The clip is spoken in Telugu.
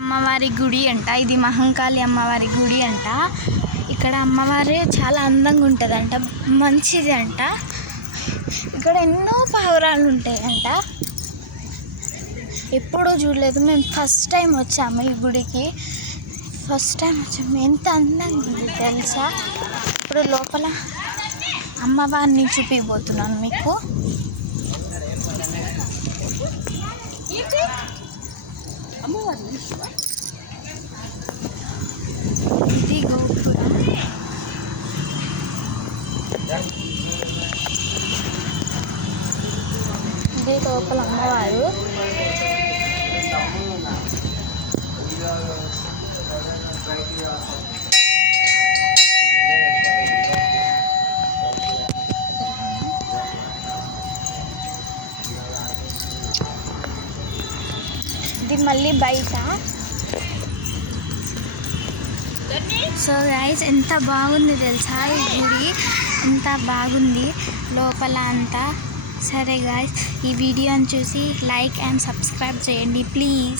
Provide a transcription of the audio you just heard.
అమ్మవారి గుడి అంట. ఇది మహంకాళి అమ్మవారి గుడి అంట. ఇక్కడ అమ్మవారి చాలా అందంగా ఉంటుందంట, మంచిది అంట. ఇక్కడ ఎన్నో పావురాలు ఉంటాయంట. ఎప్పుడూ చూడలేదు, మేము ఫస్ట్ టైం వచ్చాము ఈ గుడికి. ఫస్ట్ టైం వచ్చాము. ఎంత అందంగా ఉంది తెలుసా. ఇప్పుడు లోపల అమ్మవారిని చూపిపోతున్నాను మీకు. ఇది గోపురం. ఇది లోపల అమ్మవారు. ఇది మళ్ళీ బయట. సో గైస్, ఎంత బాగుంది తెలుసా ఈ గుడి, ఎంత బాగుంది లోపల అంతా. సరే గైస్, ఈ వీడియోని చూసి లైక్ అండ్ సబ్స్క్రైబ్ చేయండి ప్లీజ్.